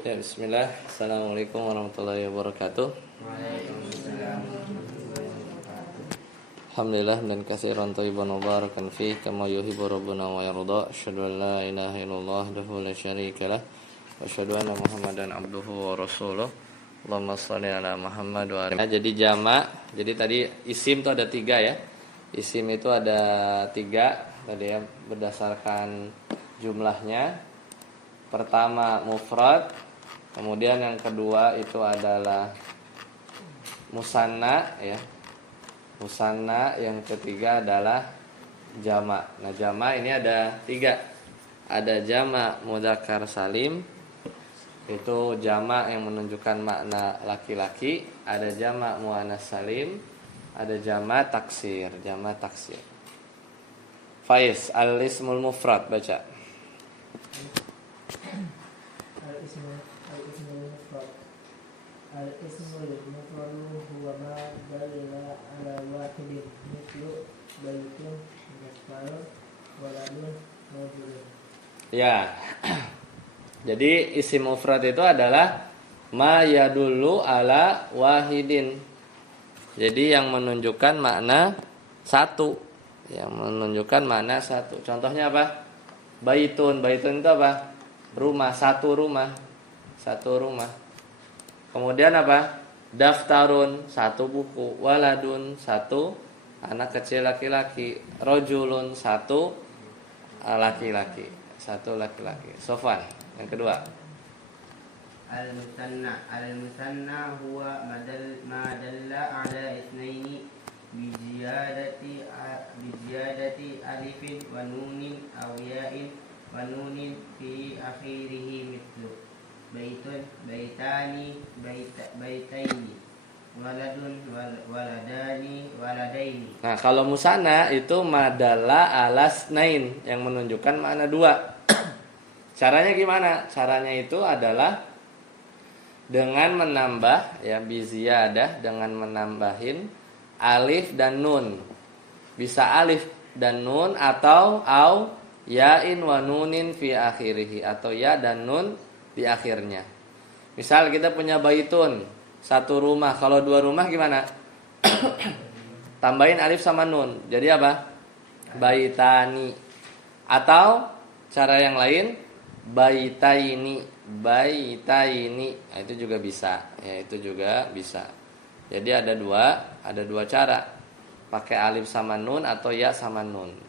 Ya, bismillah. Assalamualaikum warahmatullahi wabarakatuh. Alhamdulillah dan katsiran thayyiban mubarakan fi kama yuhibbu rabbuna wa yarda. Asyhadu an la ilaha illallah wahdahu la syarikalah wa asyhadu anna Muhammadan abduhu wa rasuluh. Allahumma shalli ala Muhammad wa ala. Jadi jamak. Jadi tadi isim itu ada 3 ya. Isim itu ada 3 tadi ya berdasarkan jumlahnya. Pertama mufrad, kemudian yang kedua itu adalah musanna ya. Musanna, yang ketiga adalah jamak. Nah, jamak ini ada 3. Ada jamak mudzakkar salim, itu jamak yang menunjukkan makna laki-laki. Ada jamak muannas salim, ada jamak taksir, jamak taksir. Faiz, al-ismul mufrad baca. Al-ismul mufrad huwa ma dalla ala wahidin mithlu baitun masfarun waladun mawjudun. Ya. Jadi isim mufrad itu adalah ma yadullu ala wahidin. Jadi yang menunjukkan makna satu, yang menunjukkan makna satu. Contohnya apa? Baitun, baitun itu apa? Rumah, satu rumah. Satu rumah. Kemudian apa? Daftarun, satu buku. Waladun, satu anak kecil laki-laki. Rojulun, satu laki-laki. Satu laki-laki. Sofwan, yang kedua. Al-musanna huwa ma dalla ala itsnaini bijiyadati alifin wa nunin aw ya'in wa nunin fi akhirih mithlu baitun, baitani, baitaini, waladun, waladani, waladaini. Nah, kalau musanna itu madalla alas nain, yang menunjukkan makna 2. Caranya gimana? Caranya itu adalah dengan menambah ya biziyadah, dengan menambahin alif dan nun. Bisa alif dan nun atau au yain wa nunin fi akhirih, atau ya dan nun di akhirnya. Misal kita punya baitun, satu rumah. Kalau 2 rumah gimana? Tambahin alif sama nun. Jadi apa? Baitani. Atau cara yang lain baitaini, baitaini. Nah, itu juga bisa. Ya, itu juga bisa. Jadi ada dua cara. Pakai alif sama nun atau ya sama nun.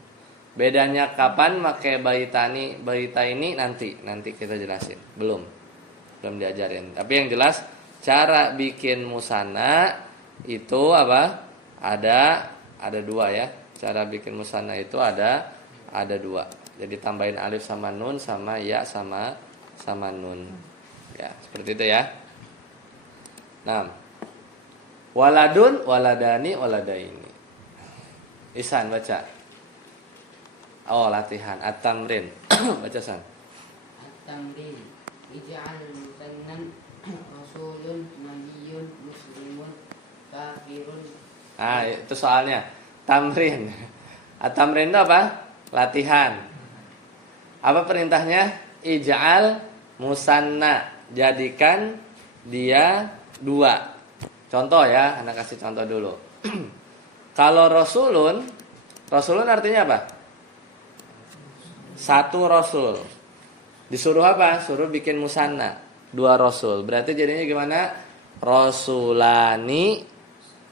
Bedanya kapan pakai baitani, baitaini nanti kita jelasin. Belum diajarin. Tapi yang jelas cara bikin musanna itu apa? Ada 2 ya. Cara bikin musanna itu ada 2. Jadi tambahin alif sama nun sama ya sama nun. Ya, seperti itu ya. Nah, waladun, waladani, waladaini. Ihsan baca. Oh, latihan at-tamrin. Baca San. At-tamrin. Ij'al musannan rasulun nabiyyun muslimun kafirun. Ah, itu soalnya. Tamrin. At-tamrin itu apa? Latihan. Apa perintahnya? Ij'al musanna. Jadikan dia 2. Contoh ya, anak kasih contoh dulu. Kalau rasulun artinya apa? 1 rasul. Disuruh apa? Suruh bikin musanna 2 rasul. Berarti jadinya gimana? Rasulani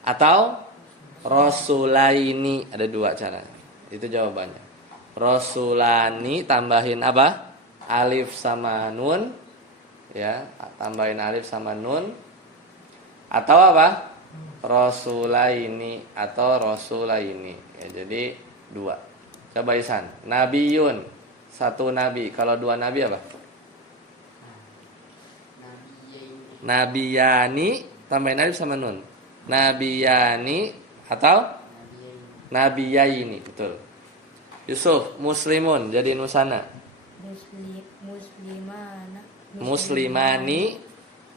atau rasulaini. Ada 2 cara. Itu jawabannya. Rasulani tambahin apa? Alif sama nun. Ya, tambahin alif sama nun. Atau apa? Rasulaini atau rasulaini. Ya, jadi 2. Coba Ihsan. Nabiyun, 1 nabi. Kalau 2 nabi apa? Nabiyani tambahin alif sama nun. Nabiyani atau nabiyaini. Betul. Yusuf, muslimun jadi nusana. Muslimana. Muslimani.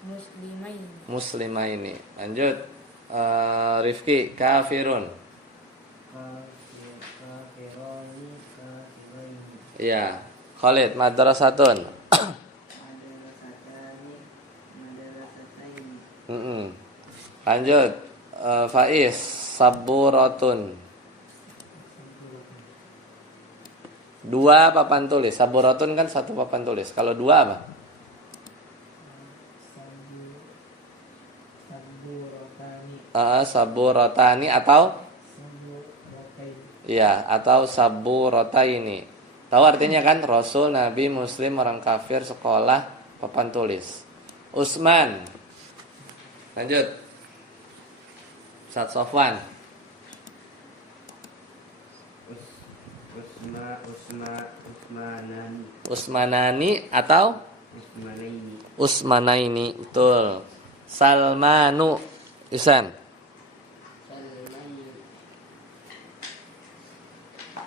Muslimaini. Muslimaini. Lanjut. Rifki, kafirun. Kafironi, kafiraini. Iya. Khalid, madrasatun. Madrasatani Lanjut. Faiz, saburatun. Dua papan tulis. Saburatun kan satu papan tulis. Kalau dua apa? Saburatani atau iya, atau saburataini. Tahu artinya kan? Rasul, Nabi, Muslim, orang kafir, sekolah, papan tulis. Usman. Lanjut. Ustaz Sofwan. Usmanani atau Usmanaini. Betul. Salmanu. Isan.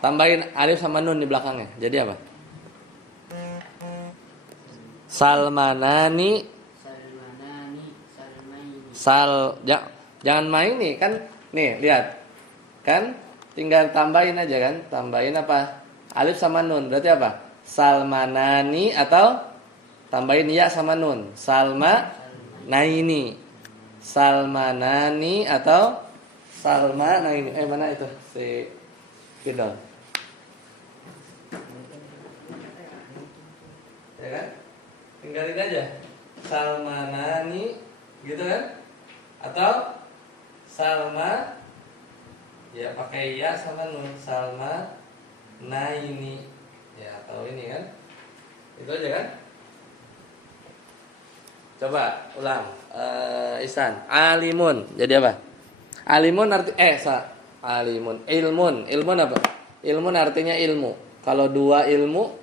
Tambahin alif sama nun di belakangnya. Jadi apa? Salmanani. Jangan main nih kan. Nih, lihat. Kan tinggal tambahin aja kan. Tambahin apa? Alif sama nun. Berarti apa? Salmanani atau tambahin ya sama nun. Salma naini. Salmanani atau Salma naini. Mana itu? Si Fidel. Ya kan? Tinggalin aja. Salmanani gitu kan? Atau Salma ya pakai ya sama nun. Salma naini. Ya atau ini kan? Itu aja kan? Coba ulang. Ihsan. Alimun. Jadi apa? Alimun alimun. Ilmun. Ilmun apa? Ilmun artinya ilmu. Kalau dua ilmu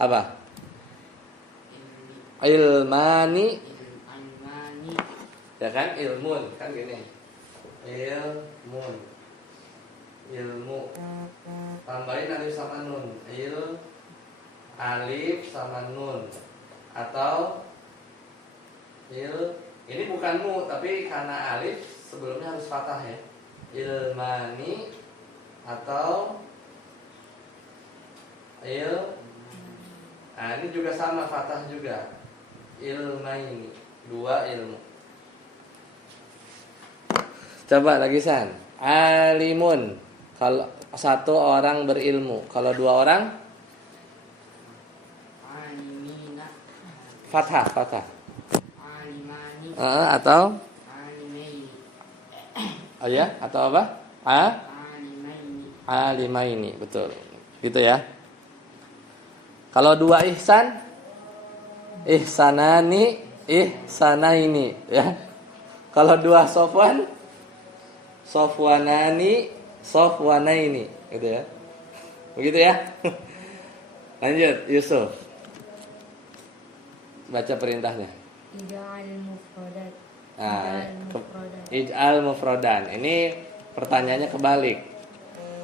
apa? Ilmani. Ya kan? Ilmun. Kan gini. Ilmun. Ilmu. Tambahin alif sama nun. Alif sama nun. Atau ini bukan mu, tapi karena alif sebelumnya harus fathah ya. Ilmani atau nah ini juga sama fathah juga. Ilmaini, dua ilmu. Coba lagi San. Alimun, kalau satu orang berilmu. Kalau dua orang fathah. Atau ya, atau apa? Alimaini, betul. Gitu ya. Kalau dua ihsan, ihsanani, ihsanaini, ya. Kalau dua sofwan, sofwanani, sofwanaini, gitu ya. Begitu ya. Lanjut, Yusuf. Baca perintahnya. Ij'al mufradan. Ini pertanyaannya kebalik.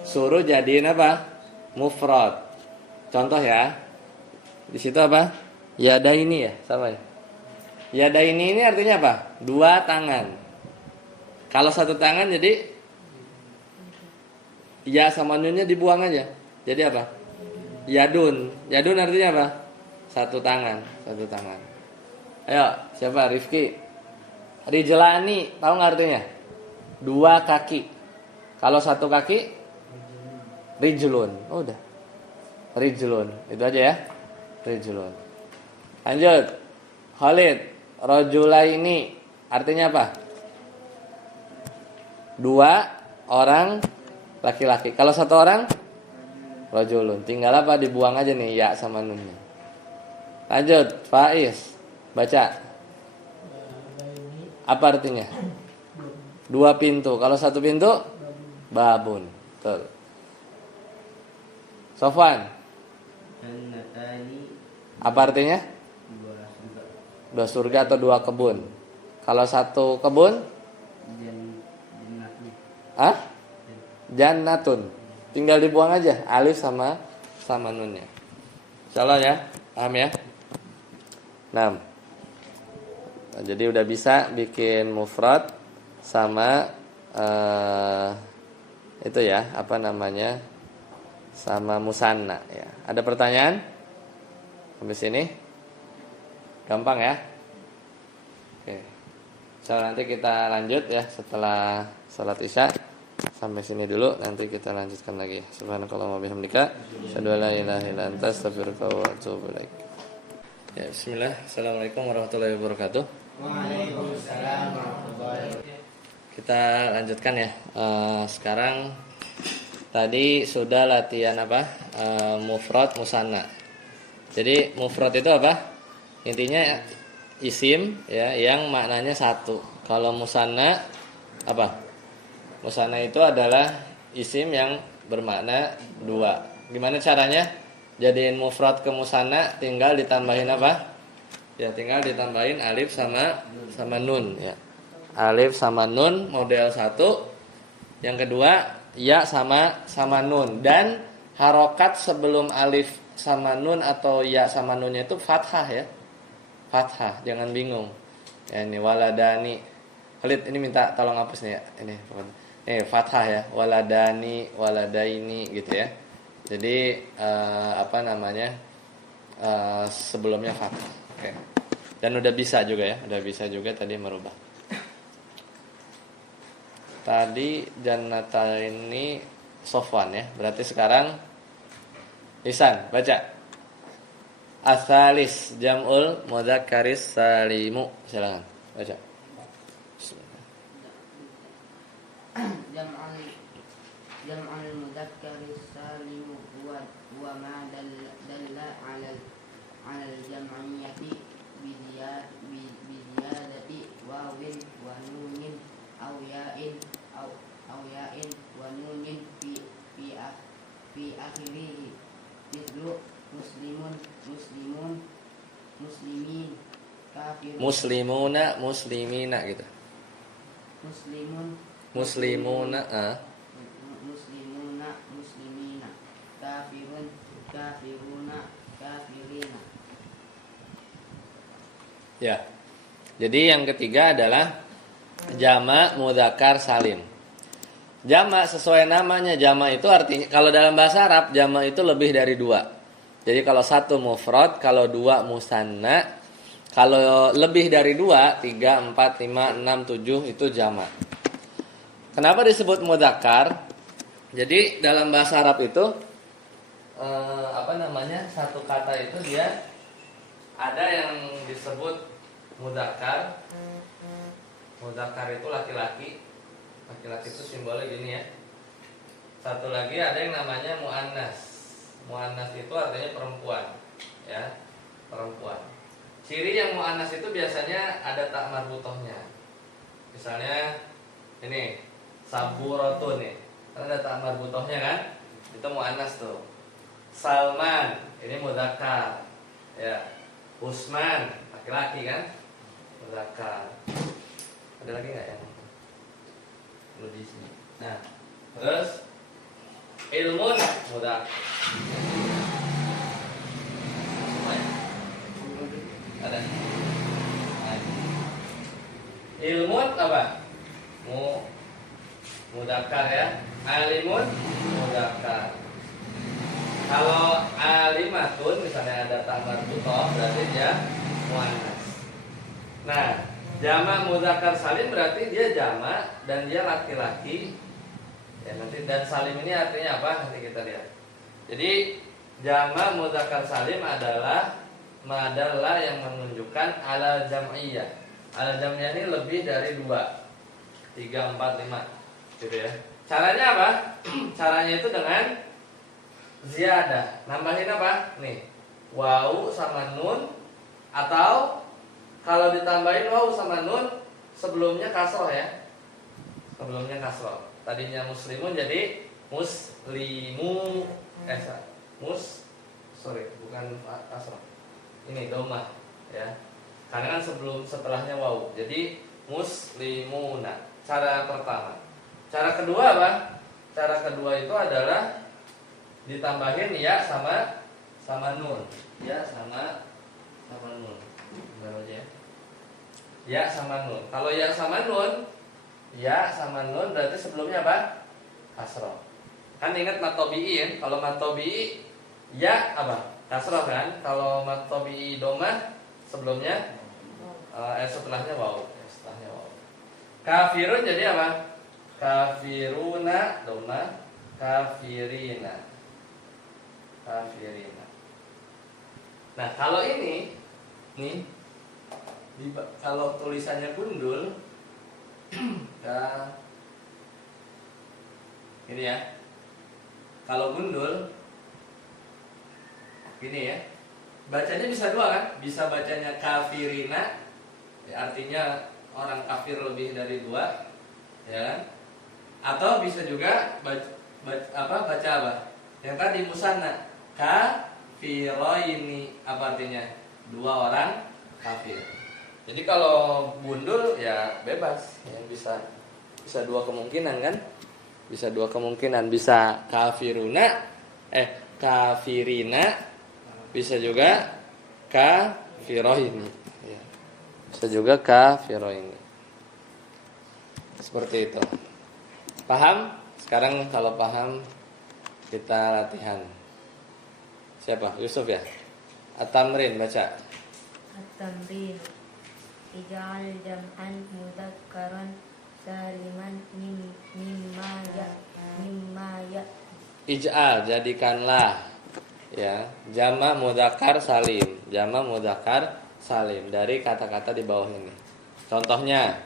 Suruh jadiin apa? Mufrad. Contoh ya. Di situ apa? Yadaini ya, sama ya. Yadaini ini artinya apa? Dua tangan. Kalau satu tangan jadi ya sama nunnya dibuang aja. Jadi apa? Yadun. Yadun artinya apa? Satu tangan. Ayo, siapa? Rifki. Rijlani, tahu nggak artinya? Dua kaki. Kalau satu kaki, rijlun. Oh, udah. Rijlun. Itu aja ya. Rijlun. Lanjut. Khalid. Rajulaini artinya apa? Dua orang laki-laki. Kalau satu orang, rajulun. Tinggal apa? Dibuang aja nih ya sama nunnya. Lanjut. Faiz. Baca. Apa artinya? Dua pintu. Kalau satu pintu, babun. Betul. Sofwan. Apa artinya? Dua surga atau dua kebun. Kalau satu kebun, Jannatun. Tinggal dibuang aja alif sama nunnya. Insyaallah ya. Paham ya? 6. Jadi udah bisa bikin mufrad sama itu ya, apa namanya? Sama musanna ya. Ada pertanyaan? Sampai sini? Gampang ya? Oke. So, nanti kita lanjut ya setelah salat Isya. Sampai sini dulu, nanti kita lanjutkan lagi. Subhanakallahumma wabihamdika, asyhadu an la ilaha illa anta, astaghfiruka wa atubu ilaik. Ya, bismillah. Assalamualaikum warahmatullahi wabarakatuh. Waalaikumsalam warahmatullahi wabarakatuh. Kita lanjutkan ya. Sekarang tadi sudah latihan apa? Mufrad, musanna. Jadi mufrad itu apa? Intinya isim ya yang maknanya satu. Kalau musanna apa? Musanna itu adalah isim yang bermakna dua. Gimana caranya? Jadiin mufrad ke musanna, tinggal ditambahin apa? Ya tinggal ditambahin alif sama nun ya. Alif sama nun model 1. Yang kedua ya sama nun, dan harokat sebelum alif sama nun atau ya sama nunnya itu fathah ya. Fathah, jangan bingung. Ya ini waladani. Khalid ini minta tolong hapus nih ya. Ini fathah ya, waladani, waladaini gitu ya. Jadi sebelumnya fathah. Oke. Dan udah bisa juga tadi merubah. Tadi Jannata ini Sofwan ya. Berarti sekarang Ihsan, baca. Asalis jam'ul mudzakkaris salimu. Silakan baca. Jam'ul mudzakkaris salimu huwa ma dalla 'ala al-jam'iyyati bi ziyadati wawin wa nunin aw ya'in wa nunin fi akhirih mithlu muslimun muslimin kafirun muslimina gitu. Muslimuna muslimina kafiruna kafirina. Ya. Jadi yang ketiga adalah jamak mudzakkar salim. Jamak sesuai namanya, jamak itu artinya kalau dalam bahasa Arab jamak itu lebih dari 2. Jadi kalau 1 mufrad, kalau 2 musanna, kalau lebih dari 2, 3, 4, 5, 6, 7 itu jamak. Kenapa disebut mudzakkar? Jadi dalam bahasa Arab itu satu kata itu dia ada yang disebut mudzakkar. Mudzakkar itu laki-laki. Laki-laki itu simbolnya gini ya. Satu lagi ada yang namanya muannas. Muannas itu artinya perempuan, ya, perempuan. Ciri yang muannas itu biasanya ada tak marbutohnya. Misalnya ini saburatun nih, karena ada tak marbutohnya kan, itu muannas tuh. Salman ini mudzakkar, ya. Usman laki-laki kan, mudzakkar. Ada lagi nggak yang perlu di sini? Nah, terus ilmun mudzakkar. Ada. Nah, ilmun apa? Mudzakkar ya. Alimun mudzakkar. Kalau alimatun misalnya ada tambahan butoh berarti dia muannas. Nah, jamak mudzakkar salim berarti dia jamak dan dia laki-laki. Ya, nanti dan salim ini artinya apa? Nanti kita lihat. Jadi jamak mudzakkar salim adalah madalah yang menunjukkan ala jam'iyah. Ala jam'iyah ini lebih dari 2, 3, 4, 5 gitu ya. Caranya apa? Caranya itu dengan ziyadah. Nambahin apa? Nih, wawu sama nun, atau kalau ditambahin wawu sama nun sebelumnya kasroh ya. Sebelumnya kasroh. Tadinya muslimun jadi bukan kasroh. Ini domah ya. Karena kan setelahnya wawu. Jadi muslimuna. Cara pertama. Cara kedua apa? Cara kedua itu adalah ditambahin ya sama nun. Ya sama nun. Benar aja ya. Ya sama nun. Kalau ya sama nun berarti sebelumnya apa? Kasroh. Kan ingat matobi'i ya. Kalau matobi'i ya apa? Kasroh kan. Kalau matobi'i domah sebelumnya setelahnya wawu. Kafirun jadi apa? Kafiruna doma kafirina. Kafirina. Nah, kalau ini nih kalau tulisannya gundul ini ya. Kalau gundul gini ya. Bacanya bisa dua kan? Bisa bacanya kafirina, ya, artinya orang kafir lebih dari dua, ya. Atau bisa juga baca apa? Yang tadi musanna, kafiroini, apa artinya? Dua orang kafir. Jadi kalau gundul ya bebas, yang bisa dua kemungkinan kan? Bisa dua kemungkinan, bisa kafiruna, kafirina, bisa juga kafiroini, ya. Bisa juga kafiroini. Seperti itu. Paham? Sekarang kalau paham kita latihan. Siapa? Yusuf ya? At-tamrin baca. At-tamrin. Ij'al jam'an mudzakkaran saliman mimma ya. Ij'al, jadikanlah, ya, jamak mudzakkar salim. Jamak mudzakkar salim dari kata-kata di bawah ini. Contohnya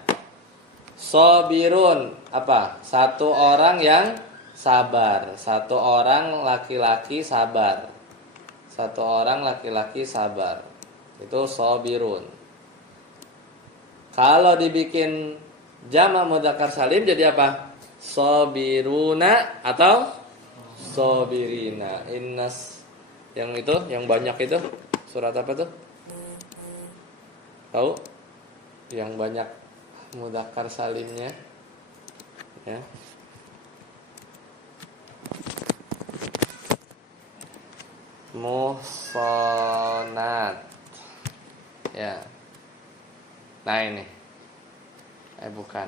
sobirun, apa? Satu orang yang sabar. Satu orang laki-laki sabar. Satu orang laki-laki sabar. Itu sobirun. Kalau dibikin jamak mudzakkar salim jadi apa? Sobiruna atau sobirina. Innas, yang itu, yang banyak itu surat apa tuh? Tahu? Yang banyak mudzakkar salimnya, ya. Muhsanat, ya. Nah ini, bukan.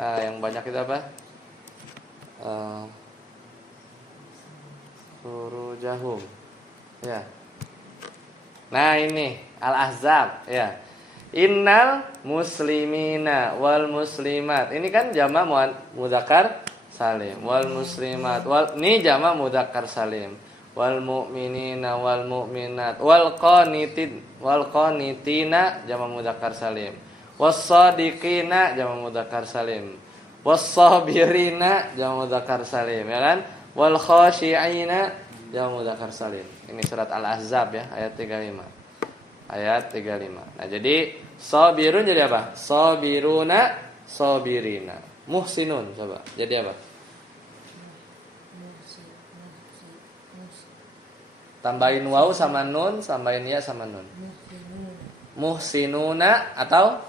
Yang banyak itu apa? Furujahum, ya. Nah ini Al-Ahzab, ya. Innal muslimina wal muslimat. Ini kan jamak mudzakkar salim. Wal muslimat. Ini jamak mudzakkar salim. Wal mu'minina wal mu'minat. Wal qanitina jamak mudzakkar salim. Was shadiqina jamak mudzakkar salim. Was sabirina jamak mudzakkar salim, ya kan? Wal khashi'ina jamak mudzakkar salim. Ini surat Al-Ahzab ya, ayat 35. Ayat 35. Nah, jadi sabirun jadi apa? Sabiruna, sabirina. Muhsinun coba. Jadi apa? Tambahin waw sama nun, tambahin ya sama nun. Muhsinuna atau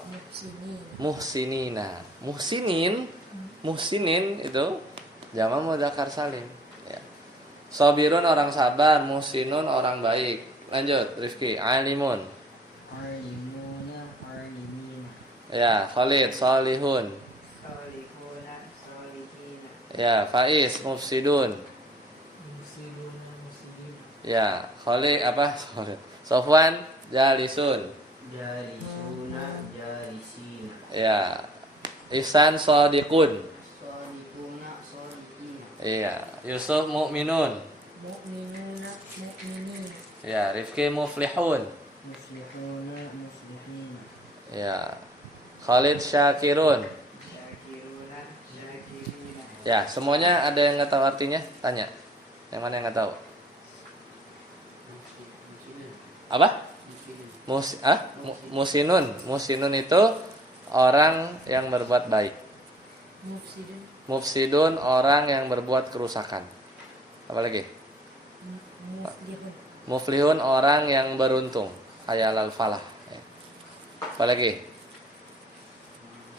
muhsinina. Muhsinin itu jamak mudzakkar salim, ya. Sabirun orang sabar, muhsinun orang baik. Lanjut, Rifki. Alimun. Alimuna, alimina. Ya, Khalid. Salihun. Salihuna, salihina. Ya, Faiz. Mufsidun. Ya, Khalid apa? Sofwan. Jalisun. Jalisuna, jalisina. Ya, Ihsan. Shadiqun. Salihuna, salihina. Iya, Yusuf. Mu'minun. Mu'minuna, mu'minin. Ya, Rifki. Muflihun. Muslihuna, muslihina. Ya, Khalid. Syakirun. Syakiruna, syakirina. Ya, semuanya ada yang nggak tahu artinya? Tanya. Yang mana yang nggak tahu? Apa? Musinun. Musinun itu orang yang berbuat baik. Mufsidun orang yang berbuat kerusakan. Apa lagi? Muflihun orang yang beruntung. Hayal al-falah. Apa lagi?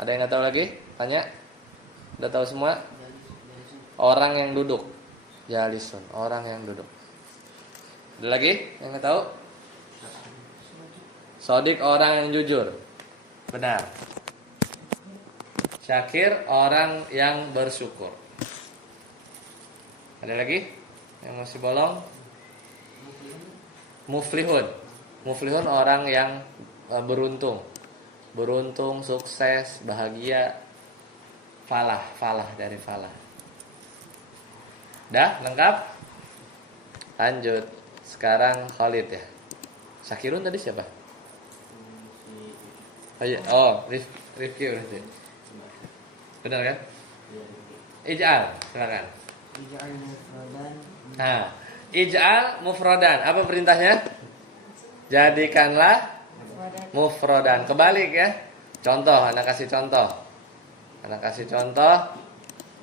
Ada yang nggak tahu lagi? Tanya. Udah tahu semua? Orang yang duduk. Jalisun, orang yang duduk. Ada lagi yang nggak tahu? Shadiq orang yang jujur. Benar. Syakir orang yang bersyukur. Ada lagi yang masih bolong? Muflihun. Muflihun orang yang beruntung. Beruntung, sukses, bahagia. Falah, falah dari falah. Dah, lengkap? Lanjut. Sekarang Khalid ya. Syakirun tadi siapa? Oh, iya. Rifki berarti. Benar kan? Ij'al, silakan. Ij'al mufradan. Nah, ij'al mufradan. Apa perintahnya? Jadikanlah mufradan. Kebalik ya. Contoh, anak kasih contoh. Anak kasih contoh.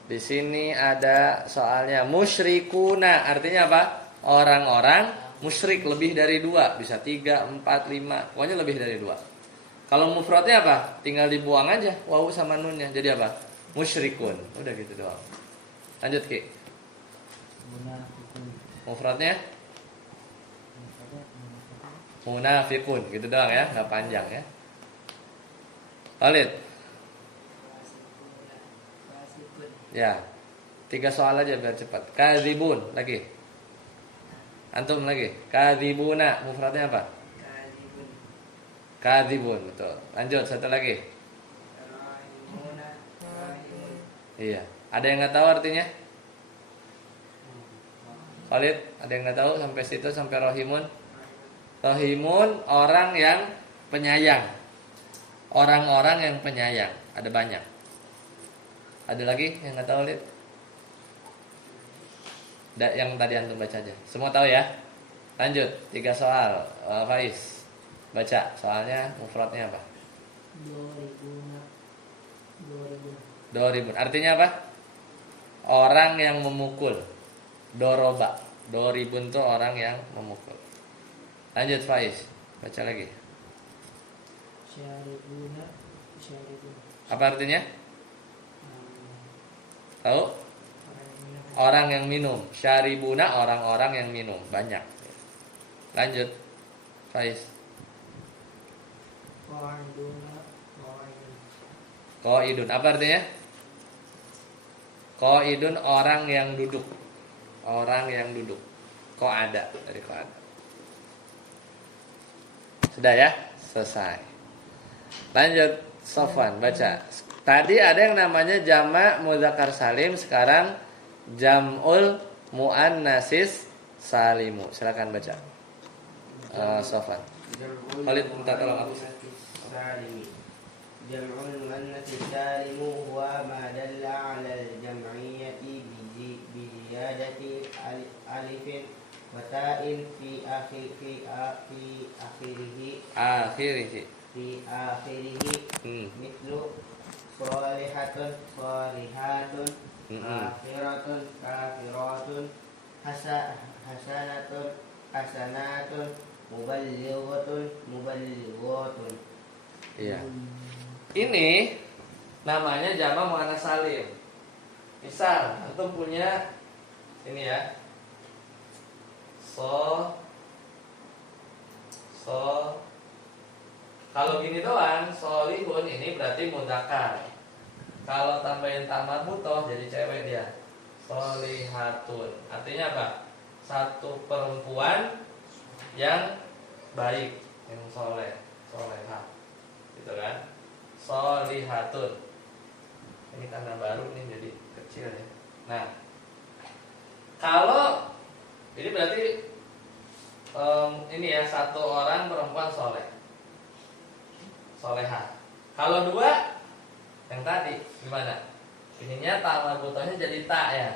Di sini ada soalnya musyrikuna. Artinya apa? Orang-orang musyrik, lebih dari 2. Bisa 3, 4, 5. Pokoknya lebih dari 2. Kalau mufradnya apa? Tinggal dibuang aja wawu sama nunnya. Jadi apa? Musyrikun. Udah gitu doang. Lanjut Ki. Munafiqun. Mufradnya Mufradat, munafiqun. munafiqun. Gitu doang ya, nggak panjang ya. Khalid. Ya. 3 soal aja biar cepat. Kadzibun lagi. Antum lagi. Kadzibuna. Mufradnya apa? Kadzibun. Betul. Lanjut satu lagi. Iya. Ada yang nggak tahu artinya? Khalid, ada yang nggak tahu sampai situ, sampai rohimun? Rohimun orang yang penyayang. Orang-orang yang penyayang. Ada banyak. Ada lagi yang nggak tahu, Lid? Yang tadi antum baca aja. Semua tahu ya? Lanjut, 3 soal. Faiz, baca soalnya mufradnya apa? 2000. Artinya apa? Orang yang memukul. Doroba. 2000 itu orang yang memukul. Lanjut Faiz, baca lagi. Syaribuna. Syaribun. Apa artinya? Tahu? Orang yang minum. Syaribuna orang-orang yang minum. Banyak. Lanjut Faiz. Qa'iduna. Qa'idun. Qaidun. Apa artinya? Qaidun orang yang duduk. Orang yang duduk. Qa'ada dari qa'ada. Sudah ya? Selesai. Lanjut Sofwan, baca. Tadi ada yang namanya jamak mudzakkar salim, sekarang jam'ul muannatsis salimu. Silakan baca. Sofwan. Khalid minta tolong aku. Jam'ul muannatsis salimu huwa ma dalla 'ala al-jam'iyyati bi ziyadati alifin wa ta'in fi akhirih mithlu shalihatun shalihatun akhiratun kafiratun hasanatun hasanatun muballighatun. Iya. Ini namanya jamak muannats salim. Misal antum punya ini ya. Kalau gini doang, solihun ini berarti mudzakkar. Kalau tambahin ta marbutoh jadi cewek dia. Solihatun. Artinya apa? Satu perempuan yang baik, yang soleh, solehah. Gitu kan? Solihatun. Ini karena baru nih jadi kecil ya. Nah, kalau ini berarti ini ya, satu orang perempuan soleh, solehah. Kalau 2 yang tadi gimana? Ininya ta marbutohnya jadi ta ya.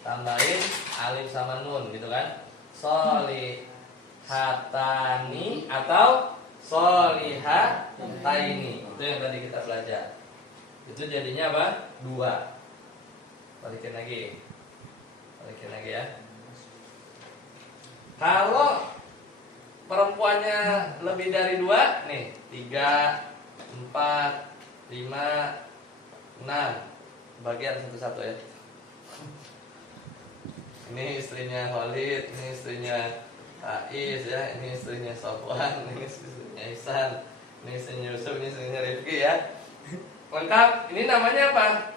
Tambahin alif sama nun gitu kan? Solihatani atau solihataini. Itu yang tadi kita belajar. Itu jadinya apa? 2. Balikin lagi ya. Kalau perempuannya lebih dari 2, nih 3, 4, 5, 6. Bagian satu-satu ya. Ini istrinya Khalid, ini istrinya Ais ya, ini istrinya Sofwan, ini istrinya Ihsan, ini istrinya Yusuf, ini istrinya Rifki ya. Lengkap. Ini namanya apa?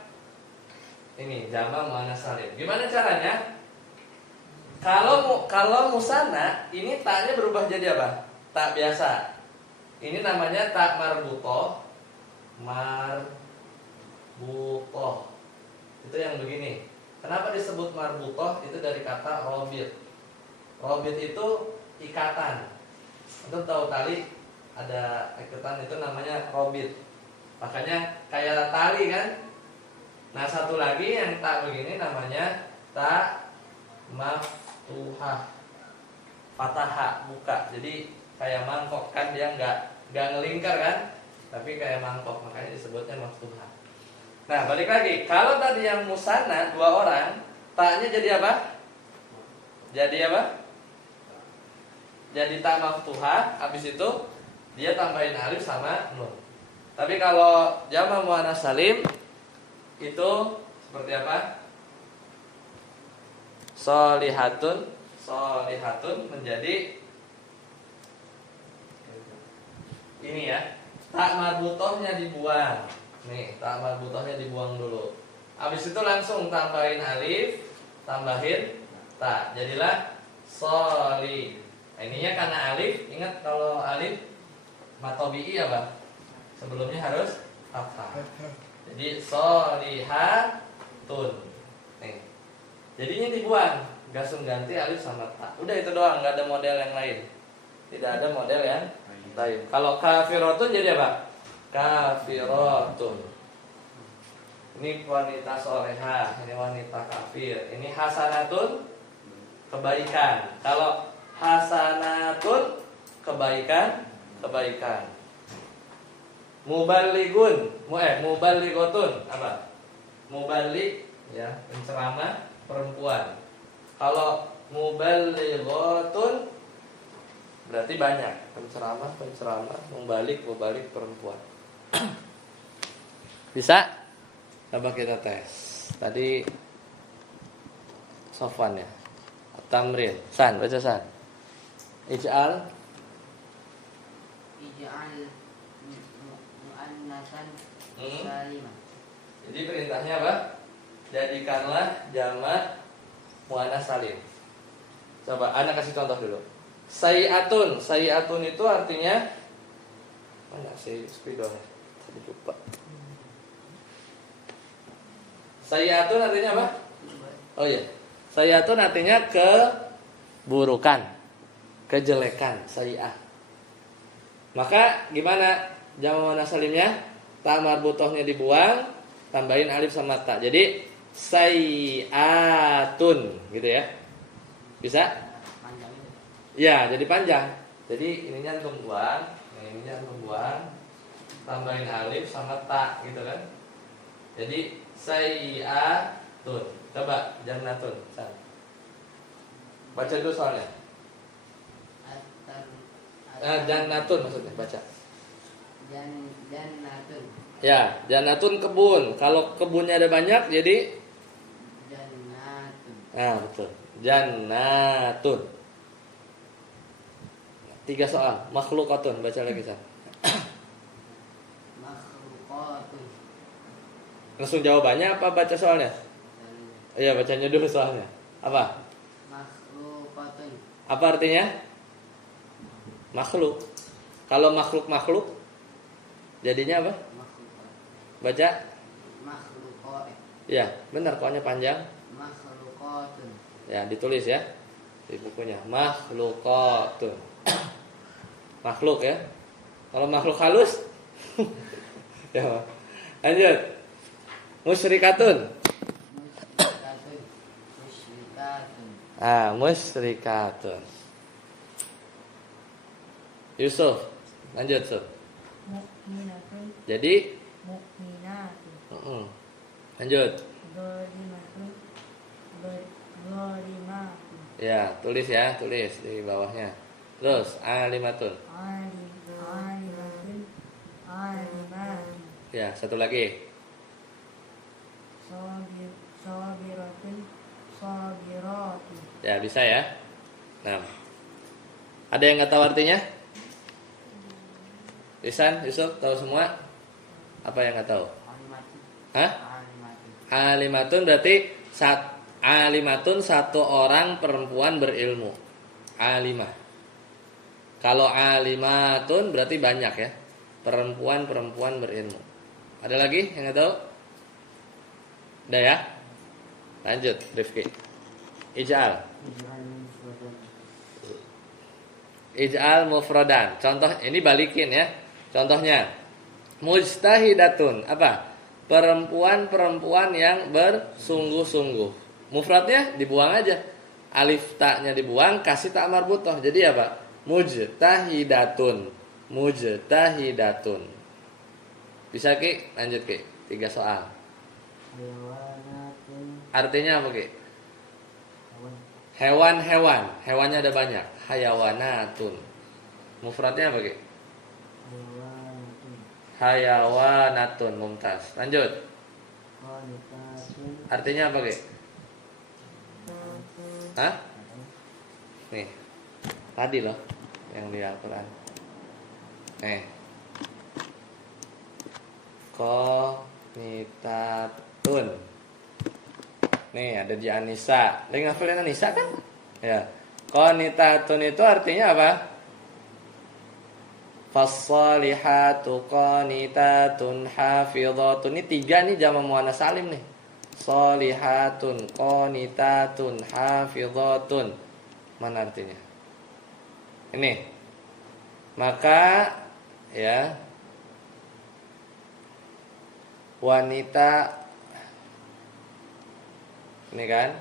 Ini jamak muannats salim. Gimana caranya? Kalau musanna ini taknya berubah jadi apa? Tak biasa. Ini namanya tak marbutoh. Marbutoh. Itu yang begini. Kenapa disebut marbutoh? Itu dari kata robit. Robit itu ikatan. Untuk tahu tali ada ikatan itu namanya robit. Makanya kayak tali kan. Nah satu lagi yang tak begini namanya tak maftuhah, fatahah, buka. Jadi kayak mangkok kan, dia nggak ngelingkar kan, tapi kayak mangkok, makanya disebutnya maftuhah. Nah balik lagi, kalau tadi yang musanna 2 orang, taknya jadi apa? Jadi apa? Jadi tak maftuhah. Habis itu dia tambahin alif sama nun. Tapi kalau jamak muannats salim itu seperti apa? Solihatun menjadi ini ya. Tak marbutohnya dibuang. Nih, tak marbutohnya dibuang dulu. Habis itu langsung tambahin alif, tambahin tak. Jadilah soli. Nah, ininya karena alif, ingat kalau alif matobi'i ya, Bang? Sebelumnya harus fathah. Jadi solihatun. Nih. Jadinya dibuang, langsung ganti alif sama ta. Udah itu doang, nggak ada model yang lain. Tidak ada model yang lain. Kalau kafiratun jadi apa? Kafiratun. Ini wanita soleha, ini wanita kafir. Ini hasanatun, kebaikan. Kalau hasanatun, kebaikan. Muballigotun apa? Muballig ya, penceramah perempuan. Kalau muballigotun berarti banyak, penceramah, membalik perempuan. Bisa? Coba kita tes. Tadi Sofwan ya. Tamrin. San, baca San. Ij'al mu'annasan salimah. Jadi perintahnya apa? Jadikanlah jamak muannats salim. Coba anak kasih contoh dulu. Sayi'atun itu artinya mana sih spidolnya? Tadi lupa. Sayi'atun artinya apa? Oh iya. Sayi'atun artinya keburukan, kejelekan, sayi'ah. Maka gimana jamak muannats salimnya? Ta marbutohnya dibuang, tambahin alif sama ta. Jadi sayi'atun gitu ya. Bisa? Ya, jadi panjang. Jadi ininya antum buang, tambahin alif sama ta gitu kan. Jadi sayi'atun. Coba jannatun. Baca dulu soalnya. Jannatun maksudnya baca. Jannatun. Ya, jannatun kebun. Kalau kebunnya ada banyak jadi Jannatun. nah, betul. Jannatun. 3 soal. Makhlukatun, baca lagi San. Makhlukatun. Langsung jawabannya apa baca soalnya? Iya, bacanya dulu soalnya. Apa? Makhlukatun. Apa artinya? Makhluk. Kalau makhluk jadinya apa? Makhlukat. Baca? Makhlukat. Iya, benar koknya panjang. Makhlukatun. Ya, ditulis ya di bukunya. Makhlukatun. Makhluk ya. Kalau makhluk halus ya. Lanjut. Musyrikatun. Musyrikatun. Yusuf, lanjut Yusuf. Mu'minatun. Jadi Mu'minatun. lanjut. Zalimatun. Zalimatun. Ya, tulis di bawahnya. Terus alimatun. Alimatun. Ya, satu lagi. Sabiratun. Sabiratun. Ya, bisa ya. Nah, ada yang nggak tahu artinya? Lisan, Yusuf, tahu semua? Apa yang nggak tahu? Alimatun. Hah? Alimatun. Alimatun berarti Alimatun satu orang perempuan berilmu. Alimah. Kalau alimatun berarti banyak ya. Perempuan-perempuan berilmu. Ada lagi yang nggak tahu? Udah ya? Lanjut, Rifki. Ij'al. Ij'al mufradan. Contoh ini balikin ya. Contohnya mujtahidatun. Apa? Perempuan-perempuan yang bersungguh-sungguh. Mufradnya dibuang aja. Alif taknya dibuang, kasih tak marbutoh. Jadi apa? Mujtahidatun. Mujtahidatun. Bisa Ki? Lanjut Ki. 3 soal. Artinya apa Ki? Hewan-hewan. Hewannya ada banyak. Hayawanatun. Mufradnya apa Ki? Hayawanatun. Mumtaz. Lanjut. Artinya apa Ki? Hah? Nih. Tadi loh yang di Al-Qur'an. Nih. Qanitatun. Nih ada di Anisa. Lagi ngafalin Anisa kan? Ya. Qanitatun itu artinya apa? Fassalihatu qanitatun hafizatun. Ini 3 nih jamak muannas salim nih. Sholihatun qanitatun hafizatun. Mana artinya? Ini. Maka ya wanita ini kan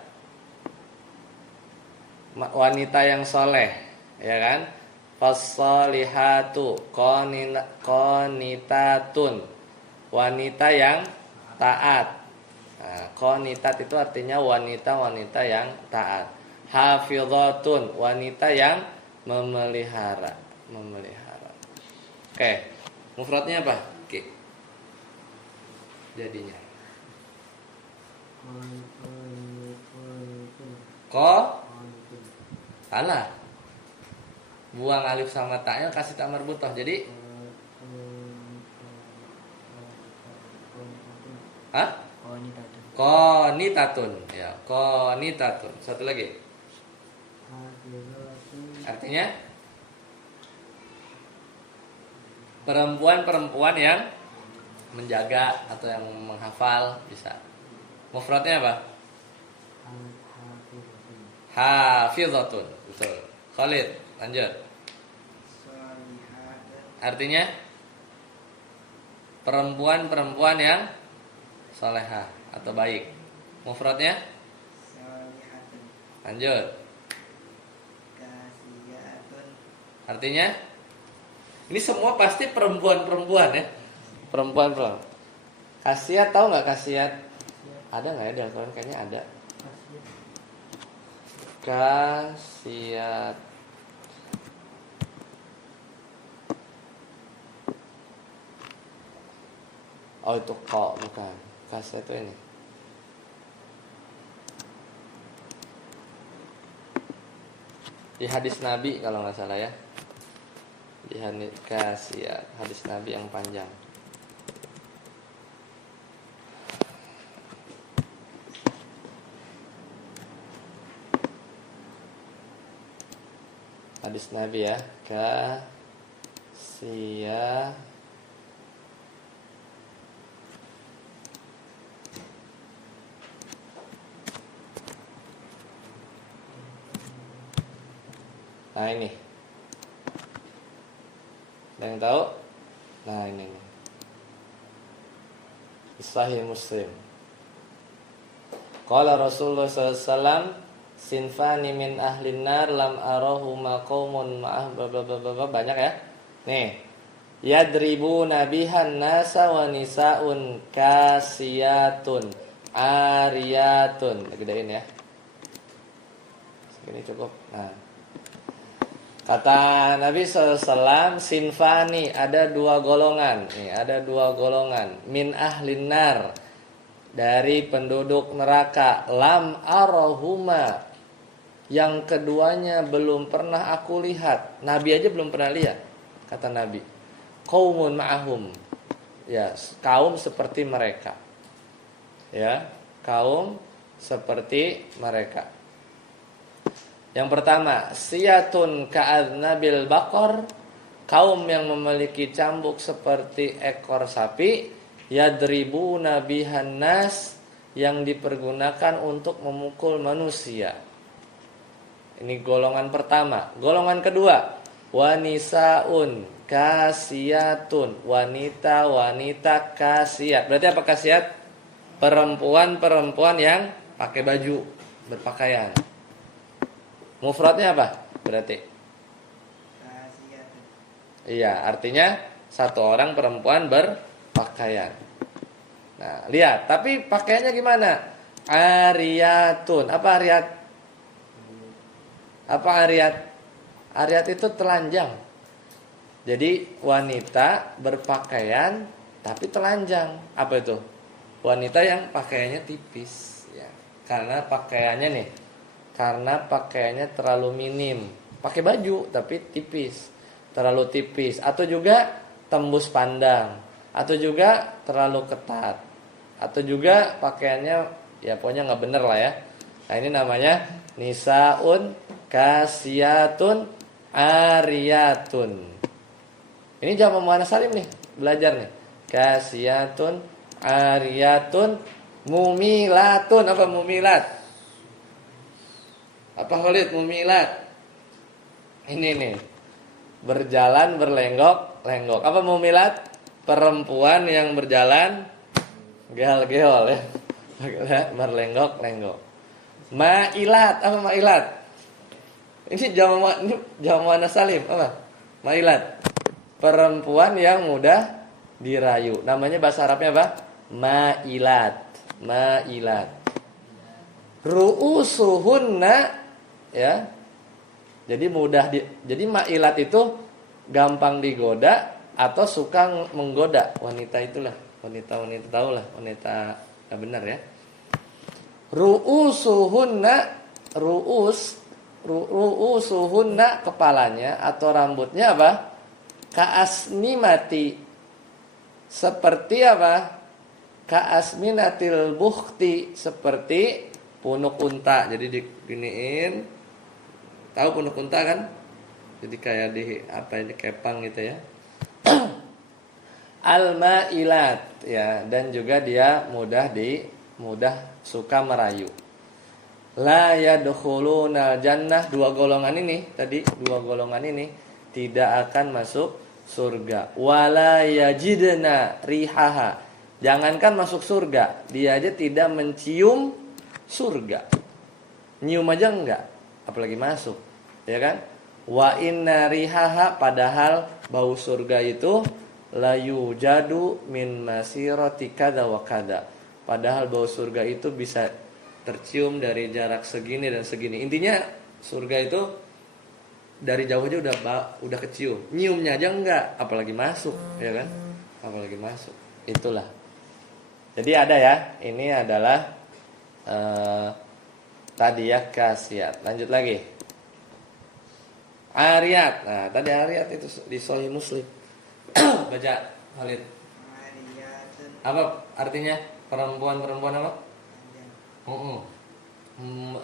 wanita yang soleh ya kan, fassolihatu qanitatun wanita yang taat. Nah, qanitat itu artinya wanita-wanita yang taat. Hafizatun wanita yang memelihara. Oke, mufradnya apa? Oke. Jadinya salah. Buang alif sama taknya, kasih tak marbutoh. Jadi qanitatun. Ya, qanitatun. Satu lagi. Artinya perempuan-perempuan yang menjaga atau yang menghafal bisa. Mufradnya apa? Hafizatun. Betul. Khalid, lanjut. Artinya perempuan-perempuan yang salehah atau baik. Mufradnya? Lanjut. Artinya? Ini semua pasti perempuan-perempuan ya. Perempuan. Khasiat tahu nggak khasiat? Ada nggak ya di Al-Quran? Kayaknya ada. Khasiat. Oh itu kok bukan. Khasiat itu ini. Di hadis Nabi kalau nggak salah ya. Di hadis khasiat, hadis Nabi yang panjang. Hadis Nabi ya, khasiat. Nah ini, ada yang tahu? Nah ini nih. Sahih Muslim. Qala Rasulullah SAW, sinfani min ahlin nar lam arahuma qaumun ma'ah banyak ya. Nih, yadribuna bihan nasa wa nisaun kasiyatun ariyatun. Gedein ya. Segini cukup. Nah, kata Nabi SAW, sinfani, ada 2 golongan. Nih, ada 2 golongan. Min ahlin nar, dari penduduk neraka. Lam arahuma, yang keduanya belum pernah aku lihat. Nabi aja belum pernah lihat, kata Nabi. Qaumun ma'ahum, ya, kaum seperti mereka. Ya, kaum seperti mereka. Yang pertama, siyatun ka'adnabil baqar, kaum yang memiliki cambuk seperti ekor sapi, yadribuna bihan nas, yang dipergunakan untuk memukul manusia. Ini golongan pertama. Golongan kedua, wanisaun kasiyatun, wanita kasiyat. Berarti apa kasiyat? Perempuan yang pakai baju, berpakaian. Mufradnya apa? Berarti iya, artinya satu orang perempuan berpakaian. Nah, lihat, tapi pakaiannya gimana? Ariyatun. Apa ariyat? Apa ariyat? Ariyat itu telanjang. Jadi wanita berpakaian tapi telanjang. Apa itu? Wanita yang pakaiannya tipis ya. Karena pakaiannya terlalu minim. Pakai baju tapi tipis. Terlalu tipis, atau juga tembus pandang, atau juga terlalu ketat, atau juga pakaiannya ya pokoknya nggak bener lah ya. Nah, ini namanya nisaun kasiyatun ariyatun. Ini jamak muannats salim nih, belajar nih. Kasiyatun ariyatun mumilatun. Apa mumilat? Apa Khalid mumilat? Ini nih. Berjalan berlenggok-lenggok. Apa mumilat? Perempuan yang berjalan gehol-gehol ya. Berlenggok-lenggok. Mailat. Apa mailat? Ini jamak muannats salim. Apa? Mailat. Perempuan yang mudah dirayu. Namanya bahasa Arabnya apa? Mailat. Mailat. Ru'usuhunna ya. Jadi jadi mailat itu gampang digoda atau suka menggoda. Wanita itulah, wanita tahulah, wanita ya benar ya. Ru'usuhunna kepalanya atau rambutnya apa? Ka'asnimati, seperti apa? Ka'asminatil bukhti, seperti punuk unta. Jadi diginiin. Tahu punuk unta kan? Jadi kayak di kepang gitu ya. Al-mailat ya, dan juga dia mudah suka merayu. La yadkhuluna jannah, dua golongan ini tidak akan masuk surga. Wala yajidna rihaha, jangankan masuk surga, dia aja tidak mencium surga. Nyium aja enggak, apalagi masuk, ya kan? Wa inna rihaha, padahal bau surga itu layu jadu min masirati kada wa kada. Padahal bau surga itu bisa tercium dari jarak segini dan segini. Intinya surga itu dari jauh aja udah kecium. Nyiumnya aja enggak, apalagi masuk, ya kan? Apalagi masuk. Itulah. Jadi ada ya, ini adalah tadi ya kasiyat. Lanjut lagi. Ariyat. Nah, tadi ariyat itu di Sahih Muslim. Baca Khalid. Apa artinya? Perempuan apa?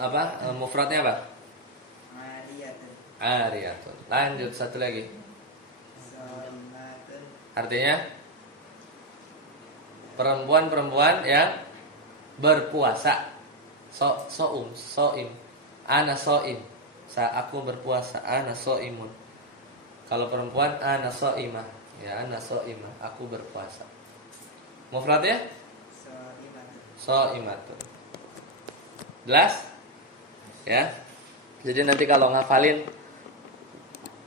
Apa? Mufradnya apa? Ariyatun. Lanjut satu lagi. Artinya perempuan yang berpuasa. Soim. Ana soim. Aku berpuasa. Ana soimun. Kalau perempuan ana soimah. Ya, ana soimah. Aku berpuasa. Mufradnya? Soimatun. Jelas? Ya. Jadi nanti kalau ngafalin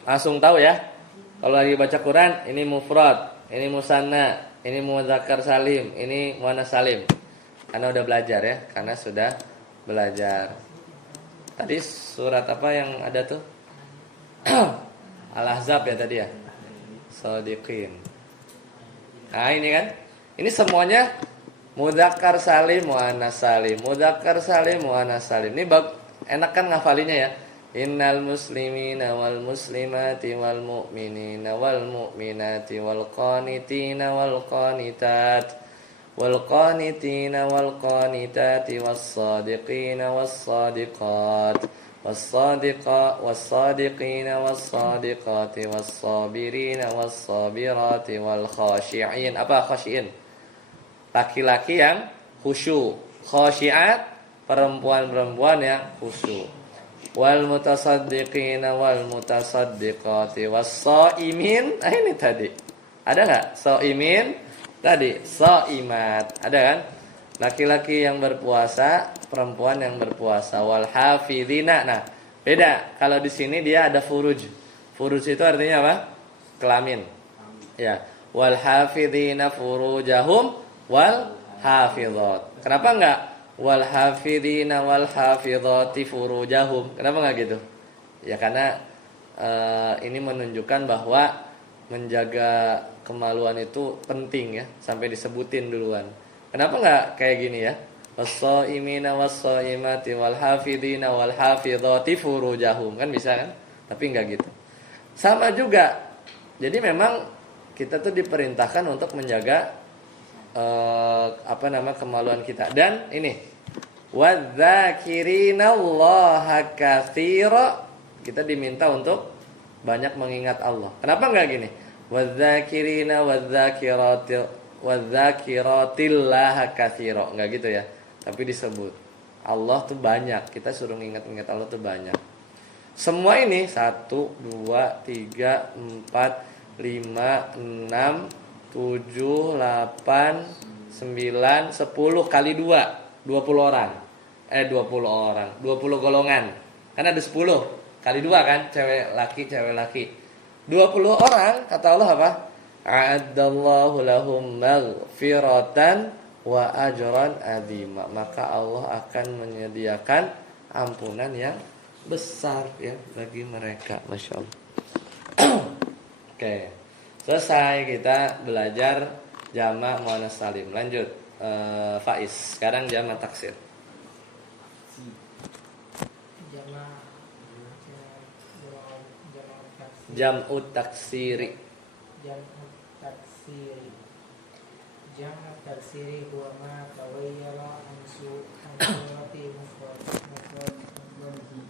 langsung tahu ya. Kalau lagi baca Quran, ini mufrad, ini musanna, ini mudzakkar salim, ini muannats salim. Karena udah belajar ya, karena sudah belajar. Tadi surat apa yang ada tuh? Al-Ahzab ya tadi ya. Shadiqin. Nah, ini kan. Ini semuanya mudzakkar salim, muannats salim. Mudzakkar salim, muannats salim. Ini enak kan ngafalinya ya. Innal muslimina wal muslimati wal mu'minina wal mu'minati wal qanitina wal qanitat wal qanitina wal qanitati was sadiqina was sadiqat was sadiqina was sadiqati was sabirina was sabirati wal khashi'in. Apa khashi'in? Laki-laki yang khusyuk. Khashi'at, perempuan-perempuan yang khusyuk. Wal mutasaddiqina wal mutasaddiqati was shaimin. Ini tadi. Ada enggak? Shaimin tadi, shaimat. Ada kan? Laki-laki yang berpuasa, perempuan yang berpuasa. Wal hafidhina. Nah, beda. Kalau di sini dia ada furuj. Furuj itu artinya apa? Kelamin. Ya. Wal hafidhina furujahum wal hafidhat. Kenapa enggak wal hafidhina wal hafidhati furujahum? Kenapa enggak gitu? Ya karena ini menunjukkan bahwa menjaga kemaluan itu penting ya, sampai disebutin duluan. Kenapa enggak kayak gini ya? Was-shaimina was-shaimati wal hafidhina wal hafidhati furujahum. Kan bisa kan? Tapi enggak gitu. Sama juga. Jadi memang kita tuh diperintahkan untuk menjaga kemaluan kita. Dan ini wadzakirinallaha katsira, kita diminta untuk banyak mengingat Allah. Kenapa enggak gini? Wadzakirina wadzakiratillaha katsira. Enggak gitu ya. Tapi disebut Allah tuh banyak. Kita suruh ingat-ingat Allah tuh banyak. Semua ini 1 2 3 4 5 6 7 8 9 10 kali 2 20 orang. 20 orang, 20 golongan. Kan ada 10 kali 2 kan, cewek laki. 20 orang kata Allah apa? A'addallahu lahum maghfiratan wa ajran adzima. Maka Allah akan menyediakan ampunan yang besar ya bagi mereka. Masya Allah. Oke. Selesai kita belajar jamak muannas salim. Lanjut Faiz. Sekarang jamak taksir. Jam'ut taksiri. Jam'ut taksiri huwa ma tawayyara ansu ansurati mufradihi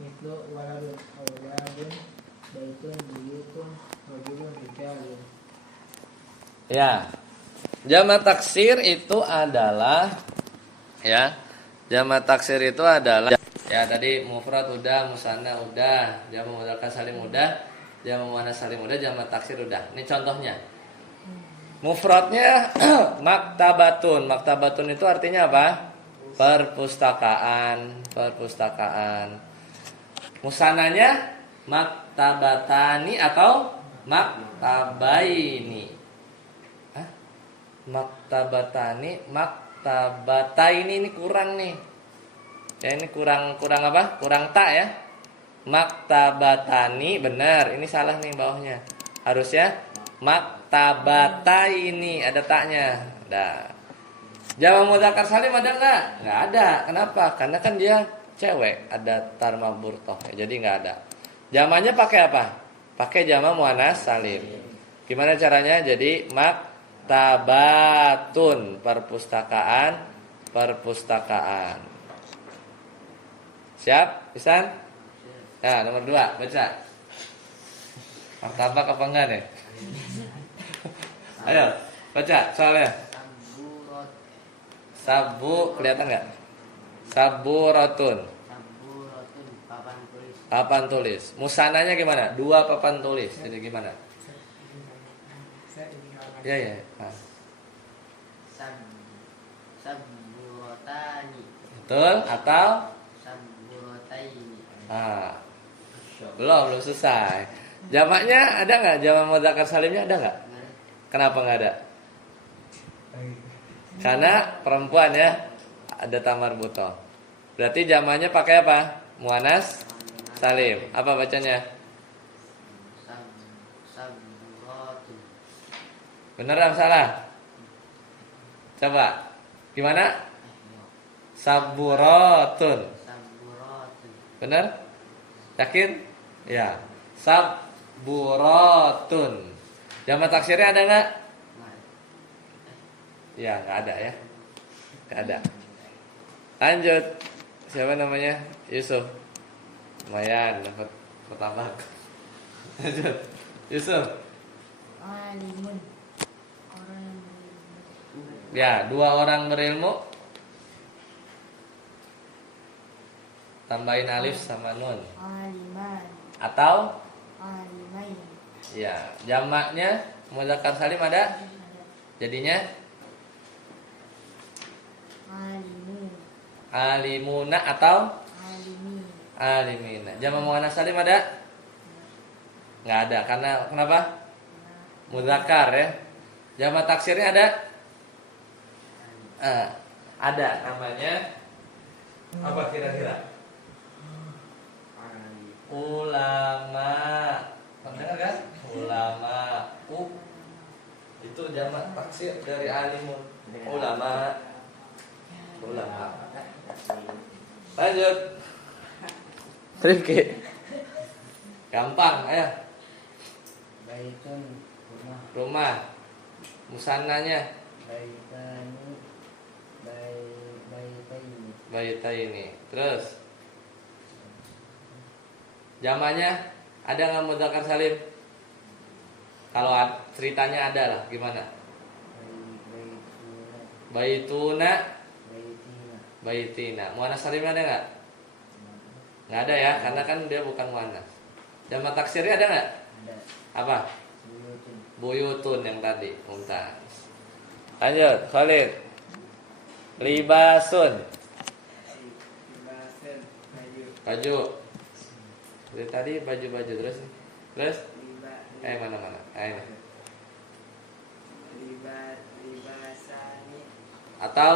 mithlu waladun awladun baitun buyutun rajulun rijalun. Ya. Jamak taksir itu adalah jamak taksir itu adalah ya tadi mufrad udah, musanna udah, jamak mudzakkar salim udah, jamak muannas salim udah, jamak taksir udah. Ini contohnya. Mufradnya maktabatun. Maktabatun itu artinya apa? Perpustakaan. Musananya maktabatani atau maktabaini. Maktabatani, maktabataini ini kurang nih. Ya ini kurang apa? Kurang tak ya. Maktabatani benar. Ini salah nih bawahnya. Harusnya maktabataini ada taknya. Dah. Jamak mudzakkar salim ada enggak? Enggak ada. Kenapa? Karena kan dia cewek, ada tar mabur toh. Jadi enggak ada. Jamaknya pakai apa? Pakai jamak muannas salim. Gimana caranya? Jadi maktabatun, perpustakaan. Siap? Pisan? Nah, nomor 2, baca. Martabak apa enggak nih? Ayo, baca soalnya. Sabu, kelihatan enggak? Saburatun. Papan tulis. Musananya gimana? 2 papan tulis. Jadi gimana? Ya. Nah. Saburotani. Betul atau? Saburotaini. Belum selesai. Jamaknya ada nggak? Jamak mudzakkar salimnya ada nggak? Kenapa nggak ada? Karena perempuan ya, ada tamar buto. Berarti jamaknya pakai apa? Muannas salim. Apa bacanya? Saburotun. Benar atau salah? Coba. Gimana? Saburotun. Saburotun. Benar? Yakin? Ya. Saburotun. Jamak taksirnya ada nggak? Ya, nggak ada ya. Nggak ada. Lanjut. Siapa namanya? Yusuf. Lumayan dapat pertama. Lanjut. Yusuf. alimun, orang yang berilmu. Ya, 2 orang berilmu. Tambahin alif sama nun. Aliman, Atau alimain. ya, jamaknya mudzakkar salim ada? Ada Jadinya alimu, alimuna atau alimi. alimina. Jamak muannats salim ada? Nggak ada. Karena kenapa? Mudzakkar ya. Jamak taksirnya ada? Ada. Namanya apa kira-kira? Ulama. Pernah kan? Ulama. Itu jamak taksir dari alimun. Ulama. Ulama. Lanjut. Rifki. Gampang, ayo. Baitun rumah. Rumah. Musannanya Baitani. Baitaini. baitaini. Terus jamaknya ada nggak mudzakkar salim? Kalau ceritanya ada lah, gimana? Baituna. Baituna, Baitina. baitina. Muannats salim ada nggak? Nggak ada ya, karena kan dia bukan muannats. Jamak taksirnya ada nggak? Ada. Apa? Buyutun. Buyutun yang tadi, mumtaz. Lanjut, Khalid. Libasun, Libasan. Baju. baju. Dari tadi baju-baju terus. Terus? Liba. Mana? Ini. Libasani. Atau?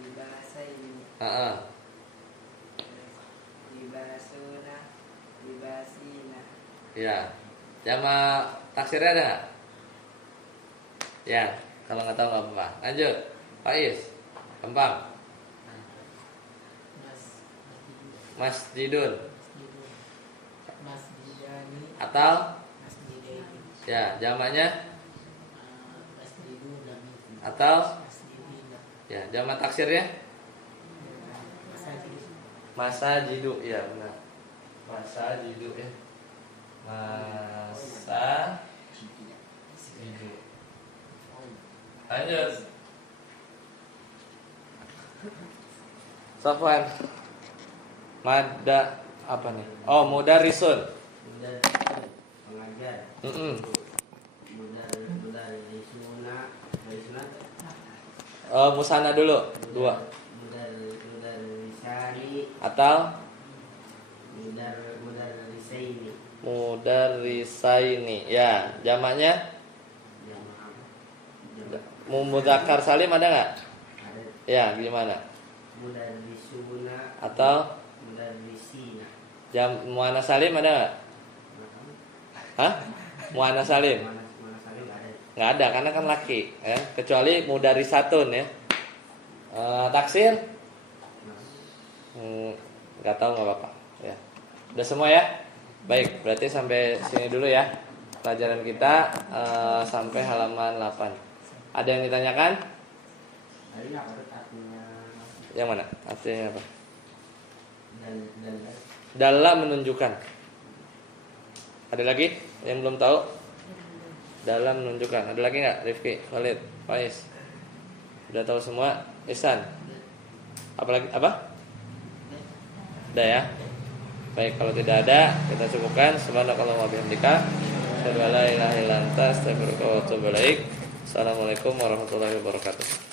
Libasaini. Heeh. Libasuna. Libasina. Ya. Jamak taksirnya ada nggak? Ya. Kalau nggak tahu nggak apa-apa. Lanjut, Faiz. Gampang. Masjidun Masjidani, atau masjidaini, ya jamaknya masjiduna, atau masjidina, ya jamak taksirnya masjid, masajidu. Ya benar. Masajidu ya. Masajidu. Lanjut. Safwan. Mada apa nih? Oh, mudarrisun. Pengajar. Mudarisuna. Musana dulu. 2 Mudarisani. atau Mudarisaini. mudarrisaini. Ya, jamaknya Jamaah. mudzakkar salim ada nggak? Ada. Ya, gimana? Mudarisuna. Atau Mudarisina. muannats salim ada nggak? Hah? Muannats salim? Mana saling ada. Nggak ada, karena kan laki ya. Kecuali mudarrisatun ya. Taksir? Nggak tahu, nggak apa-apa ya. Udah semua ya? Baik, berarti sampai sini dulu ya pelajaran kita, sampai halaman 8. Ada yang ditanyakan? Tadi apa tuh artinya? Yang mana? Artinya apa? Dan Dalam menunjukkan. Ada lagi yang belum tahu? Dalam menunjukkan. Ada lagi nggak? Rifki, Khalid, Faiz. Udah tahu semua? Ihsan. Apalagi apa? Udah ya. Baik, kalau tidak ada kita cukupkan. Subhanakallahumma wa bihamdika, asyhadu an la ilaha illa anta, astaghfiruka wa atubu ilaik. Assalamualaikum warahmatullahi wabarakatuh.